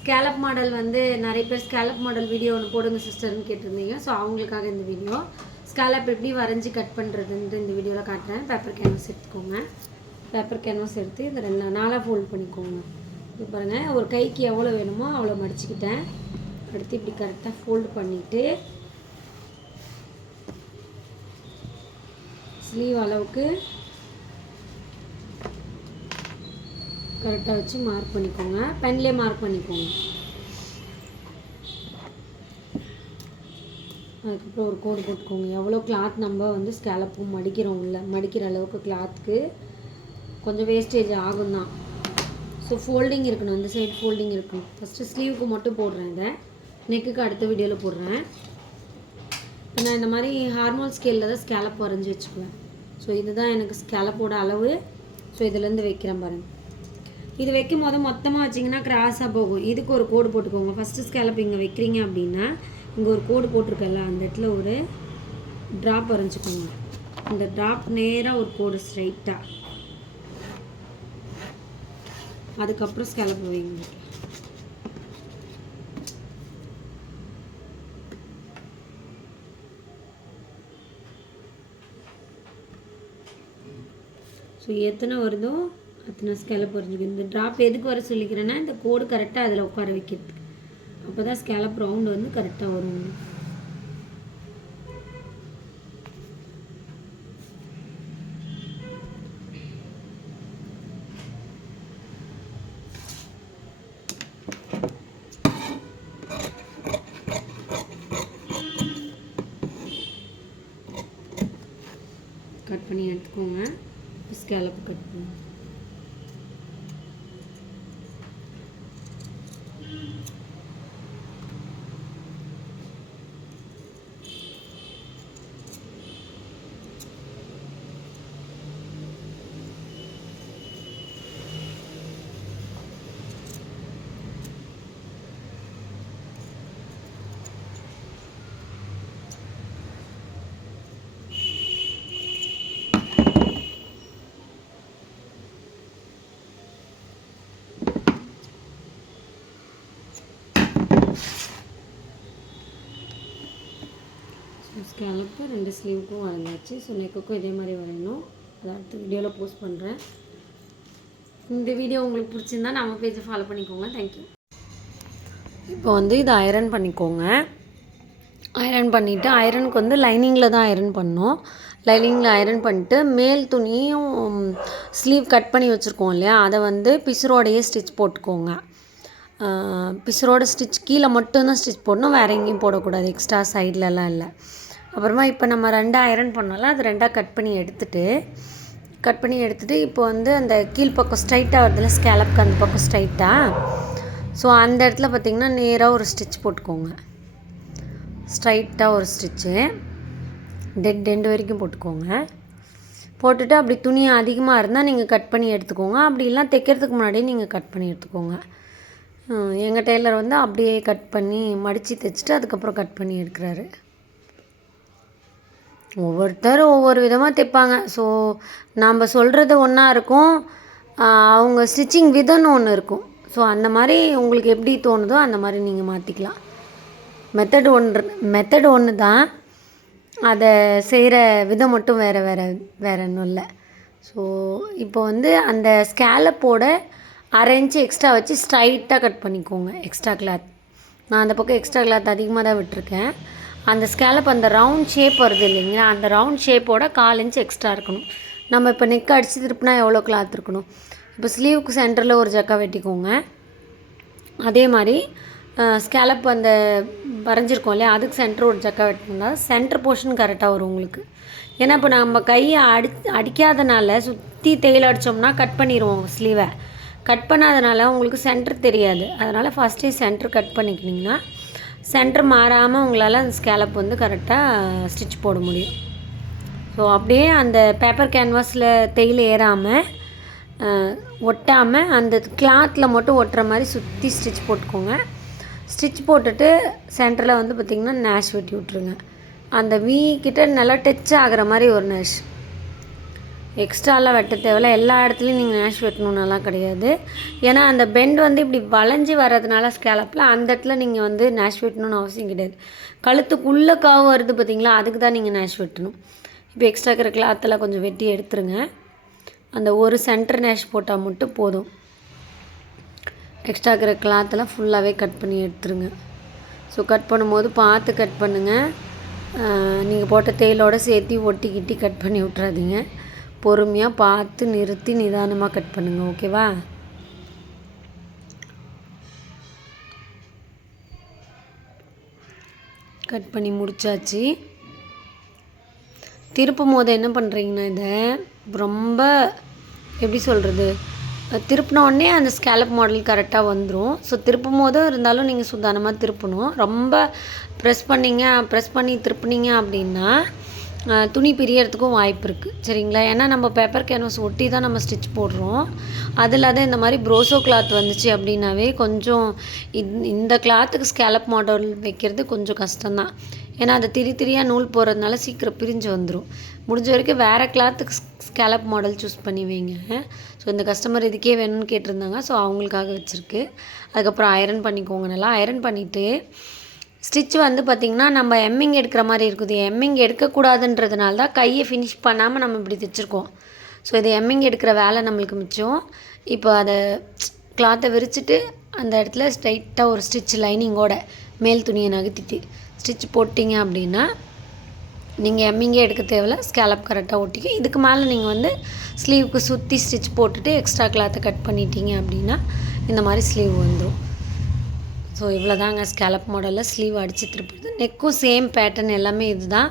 Scallop model வந்து நிறைய பேர் ஸ்கேலப் மாடல் வீடியோ ஒன்று போடுங்க சிஸ்டர்னு கேட்டிருந்தீங்க. ஸோ அவங்களுக்காக இந்த வீடியோ ஸ்கேலப் எப்படி வரைஞ்சி கட் பண்ணுறதுன்ட்டு இந்த வீடியோவில் காட்டுறேன். பேப்பர் கேன்வாஸ் எடுத்துக்கோங்க. பேப்பர் கேன்வாஸ் எடுத்து இதை 4 ஃபோல்ட் பண்ணிக்கோங்க. இது பாருங்கள், ஒரு கைக்கு எவ்வளோ வேணுமோ அவ்வளோ மடிச்சுக்கிட்டேன். அடுத்து இப்படி கரெக்டாக ஃபோல்டு பண்ணிவிட்டு ஸ்லீவ் அளவுக்கு கரெக்டாக வச்சு மார்க் பண்ணிக்கோங்க. பென்லேயே மார்க் பண்ணிக்கோங்க. அதுக்கப்புறம் ஒரு கோடு போட்டுக்கோங்க. எவ்வளோ கிளாத் நம்ம வந்து ஸ்கேலப்பும் மடிக்கிறோம், இல்லை மடிக்கிற அளவுக்கு கிளாத்துக்கு கொஞ்சம் வேஸ்டேஜ் ஆகும் தான். ஸோ ஃபோல்டிங் இருக்கணும், இந்த சைடு ஃபோல்டிங் இருக்கணும். ஃபஸ்ட்டு ஸ்லீவுக்கு மட்டும் போடுறேன், இதை நெக்குக்கு அடுத்த வீடியோவில் போடுறேன். இப்போ நான் இந்த மாதிரி ஹார்மோன் ஸ்கேலில் தான் ஸ்கேலப் வரைஞ்சி வச்சுக்குவேன். ஸோ இதுதான் எனக்கு ஸ்கேலப்போட அளவு. ஸோ இதுலேருந்து வைக்கிறேன் பாருங்கள். இது வைக்கும் போது மொத்தமாக வச்சிங்கன்னா கிராஸாக போகும். இதுக்கு ஒரு கோடு போட்டுக்கோங்க. ஃபஸ்ட்டு ஸ்கேலப் இங்கே வைக்கிறீங்க அப்படின்னா இங்கே ஒரு கோடு போட்டிருக்கல, அந்த இடத்துல ஒரு ட்ராப் வரைஞ்சிக்கோங்க. அந்த ட்ராப் நேராக ஒரு கோடு ஸ்ட்ரைட்டாக, அதுக்கப்புறம் ஸ்கேலப் வைங்க. ஸோ எத்தனை வருதோ அத்தனை ஸ்கேலப் வரைஞ்சிக்கணும். இந்த ட்ராப் எதுக்கு வர சொல்லிக்கிறேன்னா இந்த கோடு கரெக்டாக அதில் உட்கார வைக்கிறதுக்கு. அப்போ தான் ஸ்கேலப் ரவுண்டு வந்து கரெக்டாக வரும். கட் பண்ணி எடுத்துக்கோங்க. ஸ்கேலப் கட் பண்ணுங்க. ஸ்கேலப்பு 2 ஸ்லீவுக்கும் வரைஞ்சாச்சு. ஸோ நெக்குக்கும் இதே மாதிரி வரையணும். அதை அடுத்த வீடியோவில் போஸ்ட் பண்ணுறேன். இந்த வீடியோ உங்களுக்கு பிடிச்சிருந்தா நம்ம பேஜை ஃபாலோ பண்ணிக்கோங்க. தேங்க்யூ. இப்போ வந்து இதை ஐரன் பண்ணிக்கோங்க. ஐரன் பண்ணிவிட்டு, ஐரனுக்கு வந்து லைனிங்கில் தான் ஐரன் பண்ணணும். லைனிங்கில் ஐரன் பண்ணிட்டு மேல் துணியும் ஸ்லீவ் கட் பண்ணி வச்சுருக்கோம் இல்லையா, அதை வந்து பிசுரோடையே ஸ்டிச் போட்டுக்கோங்க. பிசுரோட ஸ்டிச் கீழே மட்டும்தான் ஸ்டிச் போடணும், வேறு எங்கேயும் போடக்கூடாது. எக்ஸ்ட்ரா சைட்லலாம் இல்லை. அப்புறமா இப்போ நம்ம 2 ஐரன் பண்ணோம்ல, அது 2 கட் பண்ணி எடுத்துகிட்டு இப்போ வந்து அந்த கீழ்ப்பக்கம் ஸ்ட்ரைட்டாக வருதுல ஸ்கேலப்க்கு, அந்த பக்கம் ஸ்ட்ரைட்டாக. ஸோ அந்த இடத்துல பார்த்திங்கன்னா நேராக ஒரு ஸ்டிச் போட்டுக்கோங்க. ஸ்ட்ரைட்டாக ஒரு ஸ்டிச்சு டெண்ட் வரைக்கும் போட்டுக்கோங்க. போட்டுட்டு அப்படி துணி அதிகமாக இருந்தால் நீங்கள் கட் பண்ணி எடுத்துக்கோங்க. அப்படிலாம் தைக்கிறதுக்கு முன்னாடியே நீங்கள் கட் பண்ணி எடுத்துக்கோங்க. எங்கள் டெய்லர் வந்து அப்படியே கட் பண்ணி மடித்து தைச்சிட்டு அதுக்கப்புறம் கட் பண்ணி எடுக்கிறாரு. ஒவ்வொருத்தர் ஒவ்வொரு விதமாக தைப்பாங்க. ஸோ நாம் சொல்கிறது ஒன்றா இருக்கும், அவங்க ஸ்டிச்சிங் விதம்னு ஒன்று இருக்கும். ஸோ அந்த மாதிரி உங்களுக்கு எப்படி தோணுதோ அந்த மாதிரி நீங்கள் மாற்றிக்கலாம். மெத்தடு ஒன்று தான், அதை செய்கிற விதம் மட்டும் வேறு ஒன்றும் இல்லை. ஸோ இப்போ வந்து அந்த ஸ்கேலப்போட 1/2 இன்ச்சு எக்ஸ்ட்ரா வச்சு ஸ்ட்ரைட்டாக கட் பண்ணிக்கோங்க. எக்ஸ்ட்ரா கிளாத் நான் அந்த பக்கம் எக்ஸ்ட்ரா கிளாத் அதிகமாக தான் விட்டுருக்கேன். அந்த ஸ்கேலப் அந்த ரவுண்ட் ஷேப் வருது இல்லைங்களா, அந்த ரவுண்ட் ஷேப்போட 1/4 இன்ச்சு எக்ஸ்ட்ரா இருக்கணும். நம்ம இப்போ நெக் அடித்து திருப்பினா எவ்வளோ கிளாத் இருக்கணும். இப்போ ஸ்லீவுக்கு சென்டரில் ஒரு ஜக்கா வெட்டிக்கோங்க. அதே மாதிரி ஸ்கேலப் அந்த வரைஞ்சிருக்கோம் இல்லையா, அதுக்கு சென்டர் ஒரு ஜக்கா வெட்டினா சென்டர் போர்ஷன் கரெக்டாக வரும் உங்களுக்கு. ஏன்னா இப்போ நம்ம கையை அடிக்காதனால சுற்றி தையல் அடித்தோம்னா கட் பண்ணிடுவோம் ஸ்லீவை. கட் பண்ணாதனால உங்களுக்கு சென்டர் தெரியாது. அதனால் ஃபஸ்ட்டே சென்டர் கட் பண்ணிக்கிட்டிங்கன்னா சென்டர் மாறாமல் உங்களால் அந்த ஸ்கேலப் வந்து கரெக்டாக ஸ்டிச் போட முடியும். ஸோ அப்படியே அந்த பேப்பர் கேன்வாஸில் தையல் ஏறாமல் ஒட்டாமல் அந்த கிளாத்தில் மட்டும் ஒட்டுற மாதிரி சுற்றி ஸ்டிச் போட்டுக்கோங்க. ஸ்டிச் போட்டுட்டு சென்டரில் வந்து பார்த்திங்கன்னா நேஷ் வெட்டி விட்ருங்க. அந்த வீ கிட்ட நல்லா டச் ஆகிற மாதிரி ஒரு நேஷ். எக்ஸ்ட்ராலாம் வெட்ட தேவையில்ல. எல்லா இடத்துலையும் நீங்கள் நேஷ் வெட்டணுன்னெல்லாம் கிடையாது. ஏன்னா அந்த பெண்ட் வந்து இப்படி வளைஞ்சி வர்றதுனால ஸ்கேலப்பில் அந்த இடத்துல நீங்கள் வந்து நேஷ் வெட்டணும்னு அவசியம் கிடையாது. கழுத்துக்குள்ளே காவு வருது பார்த்தீங்களா, அதுக்கு தான் நீங்கள் நேஷ் வெட்டணும். இப்போ எக்ஸ்ட்ரா இருக்கிற கிளாத்தெல்லாம் கொஞ்சம் வெட்டி எடுத்துருங்க. அந்த ஒரு சென்டர் நேஷ் போட்டால் மட்டும் போதும். எக்ஸ்ட்ரா இருக்கிற கிளாத்தெல்லாம் ஃபுல்லாகவே கட் பண்ணி எடுத்துருங்க. ஸோ கட் பண்ணும்போது பார்த்து கட் பண்ணுங்கள். நீங்கள் போட்ட தேயிலோடு சேர்த்து ஒட்டிக்கிட்டி கட் பண்ணி விட்றாதீங்க. பொறுமையாக பார்த்து நிறுத்தி நிதானமாக கட் பண்ணுங்கள். ஓகேவா? கட் பண்ணி முடித்தாச்சு. திருப்பும் போது என்ன பண்ணுறீங்கன்னா, இதை ரொம்ப எப்படி சொல்கிறது, திருப்பின உடனே அந்த ஸ்கேலப் மாடல் கரெக்டாக வந்துடும். ஸோ திருப்பும் போதும் இருந்தாலும் நீங்கள் சுதானமாக திருப்பணும். ரொம்ப ப்ரெஸ் பண்ணி திருப்புனீங்க அப்படின்னா துணி பிரியறதுக்கும் வாய்ப்பு இருக்குது. சரிங்களா? ஏன்னா நம்ம பேப்பர் கேன்வாஸ் ஒட்டி தான் நம்ம ஸ்டிச் போடுறோம். அது இல்லாத இந்த மாதிரி ப்ரோசோ கிளாத் வந்துச்சு அப்படின்னாவே கொஞ்சம் இந்த கிளாத்துக்கு ஸ்கேலப் மாடல் வைக்கிறது கொஞ்சம் கஷ்டம்தான். ஏன்னா அதை திரியாக நூல் போடுறதுனால சீக்கிரம் பிரிஞ்சு வந்துடும். முடிஞ்ச வரைக்கும் வேறு கிளாத்துக்கு ஸ்கேலப் மாடல் சூஸ் பண்ணி வைங்க. ஸோ இந்த கஸ்டமர் இதுக்கே வேணும்னு கேட்டிருந்தாங்க. ஸோ அவங்களுக்காக வச்சுருக்கு. அதுக்கப்புறம் அயரன் பண்ணிக்கோங்க. நல்லா அயரன் பண்ணிவிட்டு ஸ்டிச் வந்து பார்த்திங்கன்னா நம்ம எம்மிங் எடுக்கிற மாதிரி இருக்குது. எம்மிங் எடுக்கக்கூடாதுன்றதுனால தான் கையை ஃபினிஷ் பண்ணாமல் நம்ம இப்படி தைச்சிருக்கோம். ஸோ இது எம்மிங் எடுக்கிற வேலை நம்மளுக்கு மிச்சம். இப்போ அதை கிளாத்தை விரிச்சிட்டு அந்த இடத்துல ஸ்ட்ரைட்டாக ஒரு ஸ்டிச் லைனிங்கோட மேல் துணியை நகர்த்திட்டு ஸ்டிச் போட்டிங்க அப்படின்னா நீங்கள் எம்மிங்கே எடுக்க தேவையில்ல. ஸ்கேலப் கரெக்டாக ஒட்டிக்க. இதுக்கு மேலே நீங்கள் வந்து ஸ்லீவுக்கு சுற்றி ஸ்டிச் போட்டுட்டு எக்ஸ்ட்ரா கிளாத்தை கட் பண்ணிட்டீங்க அப்படின்னா இந்த மாதிரி ஸ்லீவ் வந்துடும். ஸோ இவ்வளோ தாங்க ஸ்கேலப் மாடலில் ஸ்லீவ் அடித்து திருப்புறது. நெக்கும் சேம் பேட்டர்ன் எல்லாமே இது தான்.